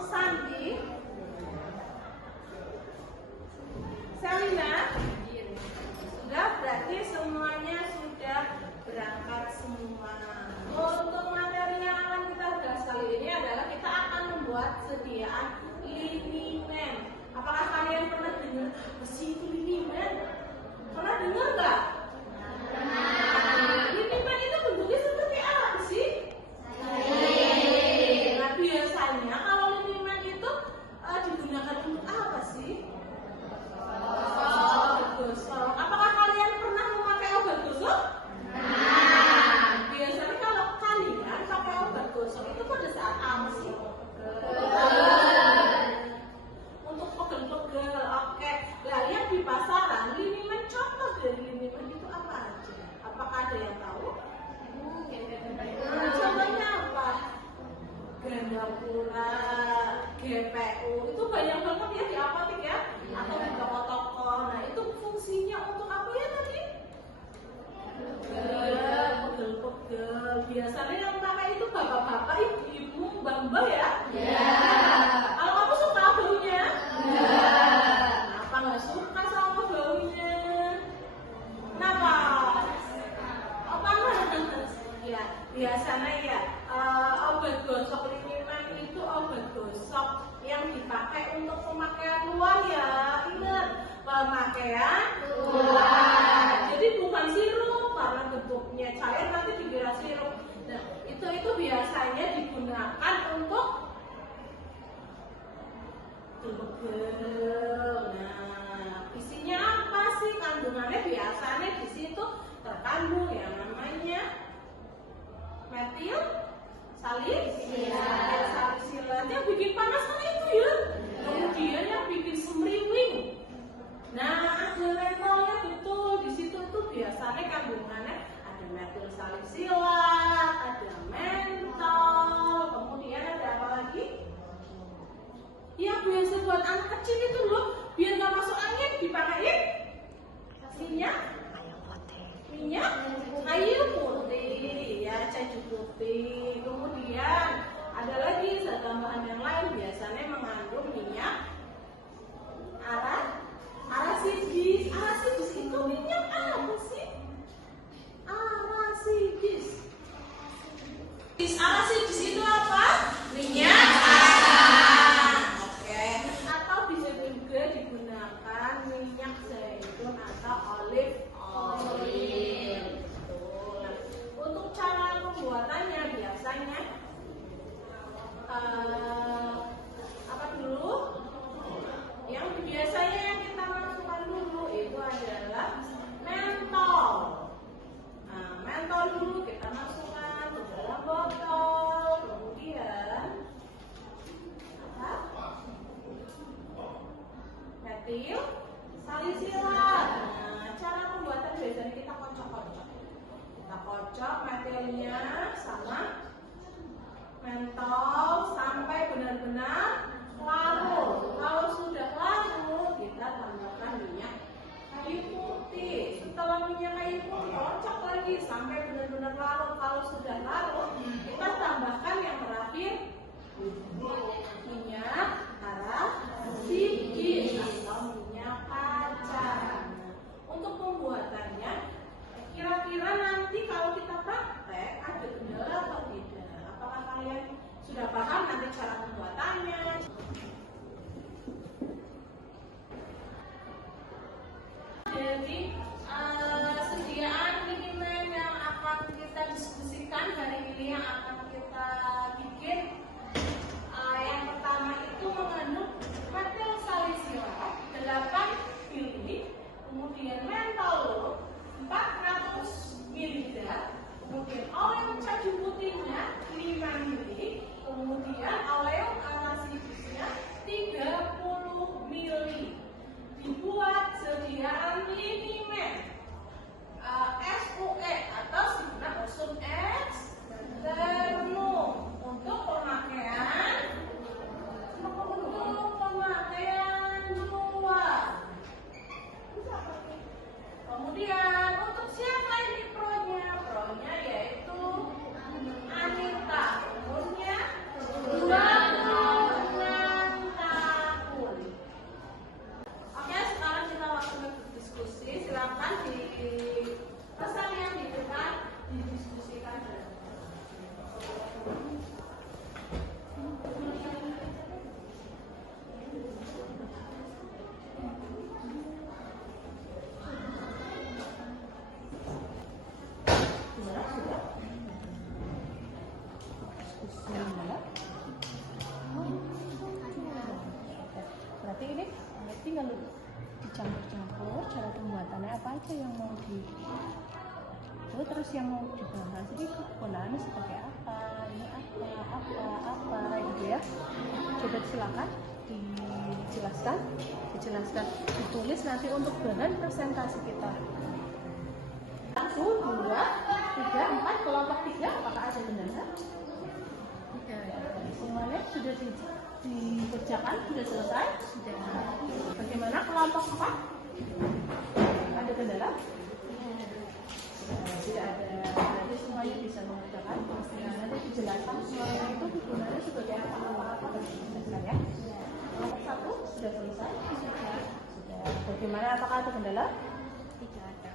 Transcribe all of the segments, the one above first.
Santi, Selina, sudah berarti semuanya sudah berangkat semua. Untuk materi yang akan kita bahas kali ini adalah kita akan membuat sediaan linimen. Apakah kalian pernah dengar apa sih itu linimen? Pernah dengar nggak? Linimen itu bentuknya seperti apa sih? Nah, biasanya kalau linimen itu digunakan untuk apa sih? Obat gosok. Apakah kalian pernah memakai obat gosok? Biasanya kalau kalian pakai obat gosok itu pada saat apa sih? Untuk pegel-pegel, oke. Lah yang di pasaran, linimen, contoh dari linimen itu apa aja? Apakah ada yang tahu? Contohnya apa? Gandapura, GPU, itu banyak banget ya di apotek ya, atau di toko-toko. Nah itu fungsinya untuk apa ya tadi? Pegel-pegel. Biasanya yang pakai itu bapak-bapak, ibu-ibu, mbak-mbak ya? Kalau kamu suka baunya? Kenapa nggak suka sama baunya? Kenapa? Oh panas. Ya, biasanya ya obat gosok linimen itu obat gosok yang dipakai untuk pemakaian luar ya. Ingat, pemakaian luar. Jadi bukan sirup karena bentuknya cair nanti dikira sirup. Nah, itu biasanya digunakan untuk pegel. Nah, isinya apa sih? Kandungannya biasanya di situ terkandung yang namanya metil salisilat yang bikin panas kan itu ya. Kemudian yang bikin semriwing. Nah, ada mentolnya betul. Di situ tuh biasanya kandungannya ada metil salisilat, ada mentol, kemudian ada apa lagi? Yang biasa buat anak kecil itu loh, biar nggak masuk angin dipakai minyak kayu putih ya, kayu putih. Kemudian ada lagi zat tambahan yang lain, biasanya mengandung minyak arasidis. Arasidis itu minyak apa sih? Arasidis itu apa? Minyak arang. Oke. Atau bisa juga digunakan minyak zaitun atau olive oil. Betul. Untuk cara pembuatannya biasanya apa dulu? Yang biasanya yang kita masukkan dulu itu adalah mentol. Nah, mentol dulu kita masukkan ke dalam botol, kemudian apa? Metil salisilat. Nah, cara pembuatan biasanya kita kocok-kocok. Kita kocok metilnya sama mentol sampai benar-benar larut. Kalau sudah larut, kita tambahkan minyak kayu putih. Setelah minyak kayu putih, kocok lagi sampai benar-benar larut. Kalau sudah larut, kita tambahkan yang terakhir minyak arasidis atau minyak kaca. Untuk pembuatannya, kira-kira nanti kalau kita praktek ada kendala atau tidak? Apakah kalian sudah paham nanti cara pembuatannya? Jadi sediaan linimen yang akan kita diskusikan hari ini, yang akan kita bikin, yang pertama itu mengandung metil salisilat 8 ml, kemudian mentol 400 ml, kemudian oleh cabai putihnya 5 ml, kemudian oleh apa yang mau terus yang mau dibahas ini kegunaannya sebagai apa, ini apa gitu ya. Coba silakan dijelaskan, ditulis nanti untuk bahan presentasi kita. 1, 2, 3, 4, kelompok 3, apakah ada kendala? Semuanya sudah dikerjakan, sudah selesai? Sudah. Bagaimana kelompok 4? Ada kendala? Tidak ada. Nanti semuanya bisa mengerjakan. Nanti dijelaskan semuanya itu gunanya sebagai apa dijelaskan ya. Kelompok 1 sudah selesai? Sudah. Bagaimana? Apakah ada kendala? Tidak ada.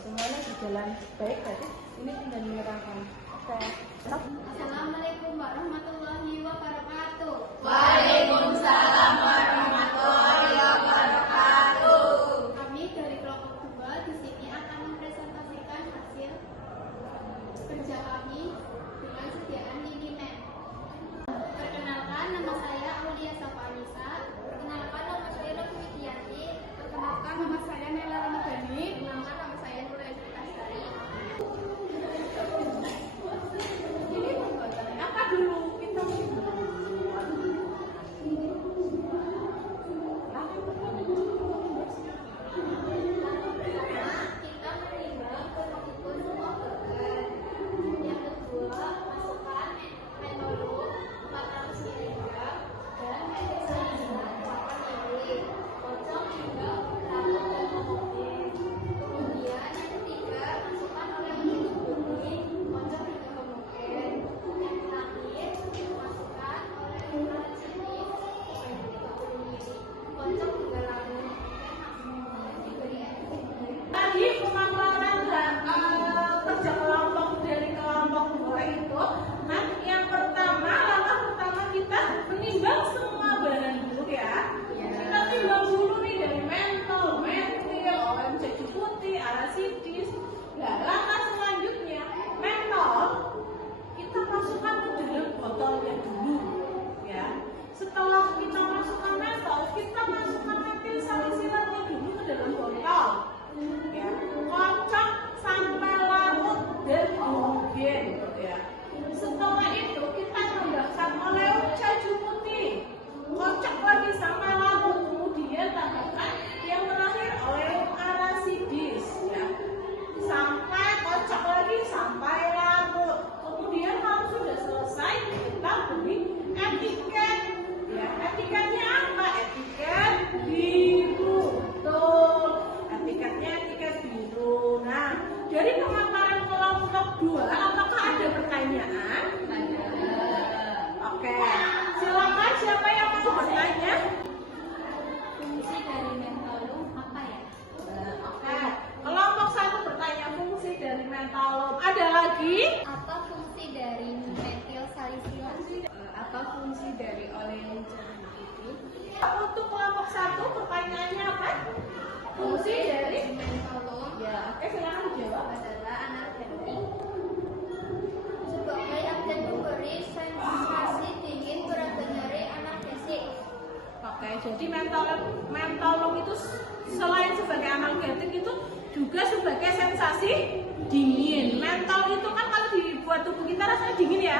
Semuanya berjalan baik berarti ini tinggal menyerahkan. Assalamualaikum warahmatullahi wabarakatuh. Waalaikumsalam warahmatullahi wabarakatuh. Kami dari kelompok 2 di sini akan mempresentasikan hasil kerja kami dengan sediaan minimen. Perkenalkan, nama saya Aulia Safanisa. Perkenalkan, nama saya Novi Widianti. Perkenalkan, nama saya Nela Ramadhani. Perkenalkan, nama saya Nuraini Astari. Apa dulu kita Kita menimbang pembentukan semua bahan. Yang kedua, masukkan metodolog 400 mg dan hexagonal 8 ml. Kocok hingga larut dan homogen. Kemudian yang ketiga, masukkan oleh putih, kocok hingga homogen. Yang terakhir, masukkan oleh racini sebanyak 30 ml. Kocok hingga larut. Diberi tadi pemaparan kerja kelompok dari kelompok 2 itu. Nah, yang pertama, langkah pertama kita menimbang semua bahan dulu ya. Kita timbang dulu nih dari mentol, metil, OMC putih, arasidis. Nah, langkah selanjutnya mentol kita masukkan ke dalam botolnya dulu ya. Setelah kita masukkan mentol, kita masukkan metil salisilatnya dulu ke dalam botol ya. Kocok sampai larut dan homogen ya. Setelah itu kita tambahkan oleum keju putih, kocok lagi sampai larut, kemudian tambahkan yang terakhir oleum arasidis ya. Sampai kocok lagi sampai larut. Kemudian kalau sudah selesai kita beri etiket ya. Etiketnya apa? Etiket biru. Tuh, etiketnya etiket biru. Nah, dari pemaparan kelompok 2, apakah ada pertanyaan? Ada. Oke, silakan siapa yang mau bertanya? fungsi dari mentolum apa ya? Oke, kelompok 1 bertanya fungsi dari mentolum. Ada lagi? Apa fungsi dari metil salisilat? Apa fungsi dari oleum keju putih? Untuk kelompok 1 pertanyaannya apa? Fungsi dari Mentolum ya, oke silakan dijawab. adalah analgetik sebagai agen pemberi sensasi dingin berat nyeri analgesik. Oke, jadi mentolum itu selain sebagai analgetik itu juga sebagai sensasi dingin. Mentol itu kan kalau dibuat tubuh kita rasanya dingin ya?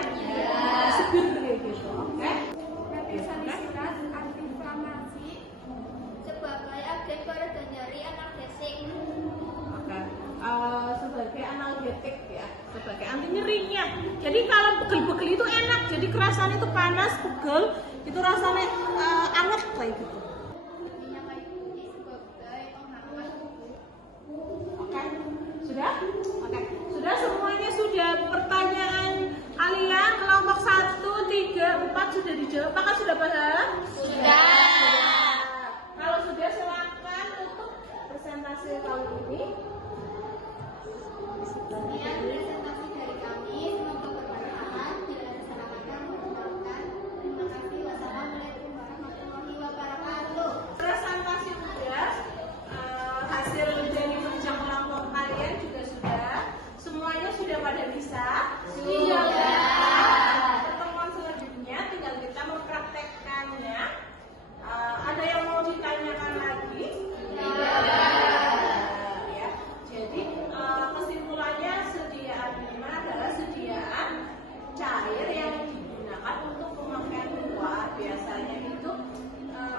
Seger kayak gitu. Oke. Metil salisilat antiinflamasi sebagai agen berat nyeri analgesik. Oke. Sebagai analgetik ya, sebagai anti nyerinya. Jadi kalau pegel-pegel itu enak, jadi kerasannya itu panas, pegel, itu rasanya anget kayak gitu. Minyak kayu putih sebagai penghangat tubuh. Oke, sudah? Oke, sudah semuanya sudah pertanyaan kalian kelompok 1, 3, 4 sudah dijawab. Apakah sudah paham? Sudah. Kalau sudah silakan tutup presentasi kali ini. Sekian presentasi dari kami, semoga bermanfaat. Bila ada salah kata, mohon dimaafkan. Terima kasih. Wassalamualaikum warahmatullahi wabarakatuh. Presentasi sudah, hasil dari kerja kelompok kalian juga sudah. Semuanya sudah pada bisa? Sudah. Pertemuan selanjutnya tinggal kita mempraktekkan biasanya itu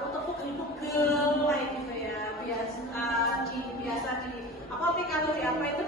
untuk pegel-pegel kayak gitu ya. Biasa di apotek atau di apa itu